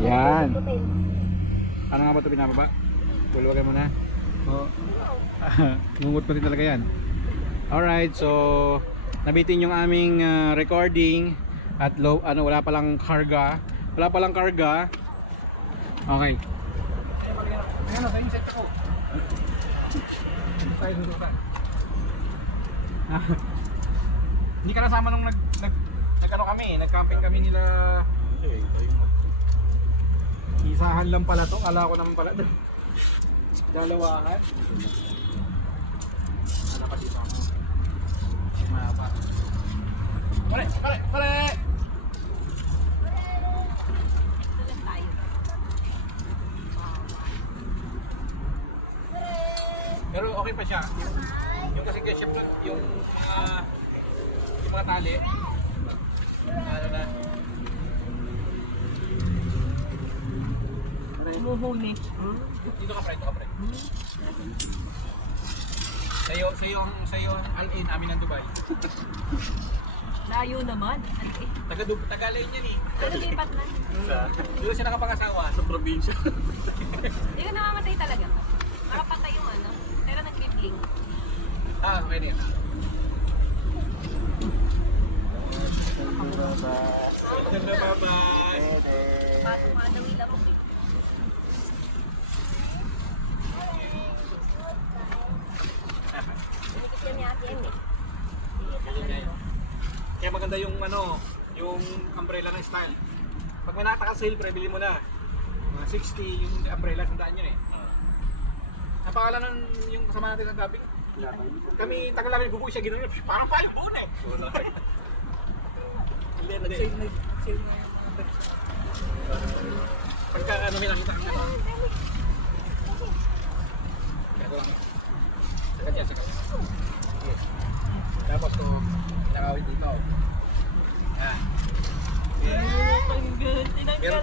Yan. Ano nga ba ito pinababa? Bulwagan mo na. Oh. Ngungot pa rin talaga yan. Alright, so nabitin yung aming recording at low, wala palang karga. Wala palang karga. Okay. Ayan o, sa inset ko. Tayo susukan. Hindi ka nasama nung nag-ano kami, nag-camping kami nila. Isahan lang pala to, kala ko naman pala dalawahan. Ano pa dito ako? Mapa. Pare! Pare! Pare! Pero okay pa siya. Yung kasi kaya chef yung mga tali. Ano na? Umuhuni. Dito ka, Fred. Sa'yo ang Al-Ain, amin ng Dubai. Layo naman. Tagalay niyan eh. Ano lipat na? Dito siya nakapangasawa sa probinsya. Hindi ka namamatay talaga. Makapatay yung ano. Pero nag-bibling. Pwede yan. Bye-bye. Paano maanawi lang ako. Sinikit yan ni Ate Em eh. Kaya maganda yung yung umbrella ng style. Pag may nakataka sale, bili mo na. Mga 60 yung umbrella, sandaan yun eh. Ang pangalan ng yung kasama natin sa gabi, kami tagal namin bubuo siya, gano'n yun. Parang payong buo na eh. Hindi. Sale na yung mga pets. Pagka may nakita ang ano. Kaya ko lang eh. Sakat yan. Tapos ito, pinakawit dito. Yan.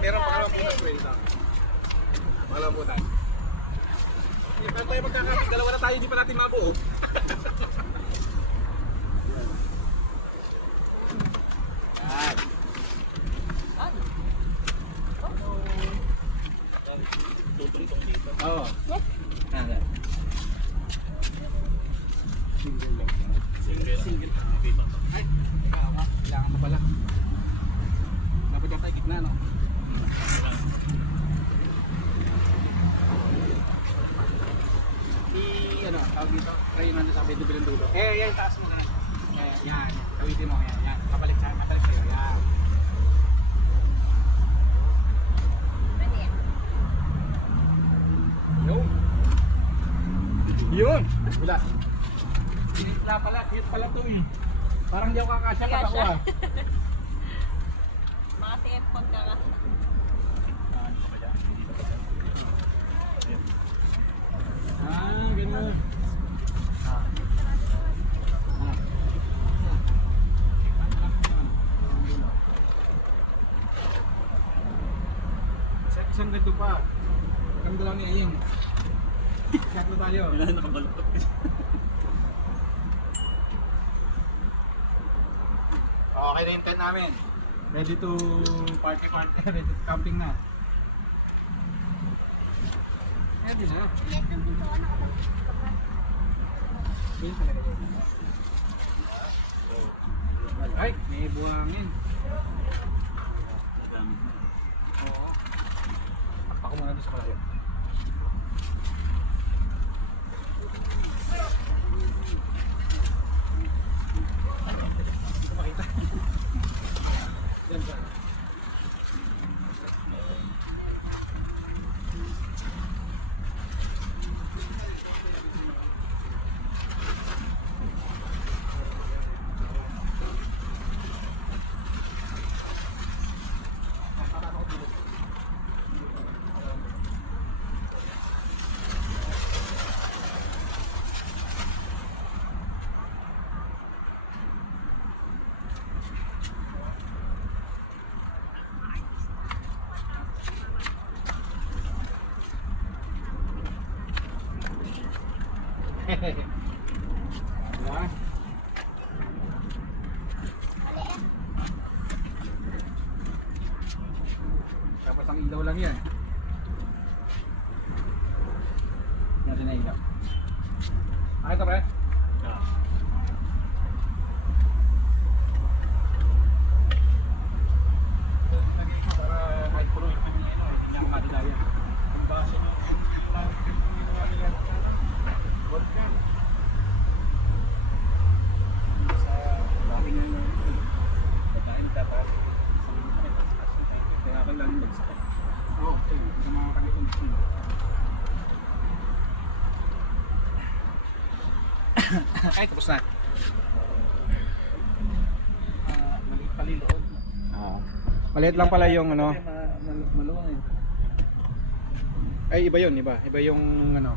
Meron pangalawang punas ko dito. Pangalawang punas. Hindi pa tayo magkakapit. Dalawa na tayo, hindi pa natin mabuo. Yan. Tutong-tong dito. Oo. Yan. Single. Ay, kailangan na pala. Dapat yung tayo gitna, no? Tawag dito, try nyo sa medyo bilang dulo. Yan, taas mo na. Yan, kawitin mo. Yan. Kapalik sa'yo, yan. Yun! Wala. Hinitla pala, hit pala ito eh. Parang di ako kakasya pag ako ah. Mga sipon ka nga. Ganun. Isang ganito pa. Ganda lang ni Ayeng. Shot na tayo. Wala na nakabalot. Okay na yung tent namin. Ready to party. Ready to camping na. Ready na. Yes, nandito ako nakapag-kapag. Ayun talaga doon. Ay, may buhangin. Oo. Ako muna doon sa kalyo. Hindi ko makita. Yan ba? Diba? Tapos ang ilaw lang yan. Natin na ilaw. Ah, ito pre? Para kahit pulo yung kanya yun, hindi niya madilaw yan. Kung basa nyo, kung lang yan. What ka? Sa dami nga na pagkain tapos kaya lang magsakit. Oo, sa mga kandisyon. Ay, tapos na. Maliit palilood. Oo. Maliit lang pala yung ano. Maluwang eh. Ay, iba yun, iba. Iba yung ano.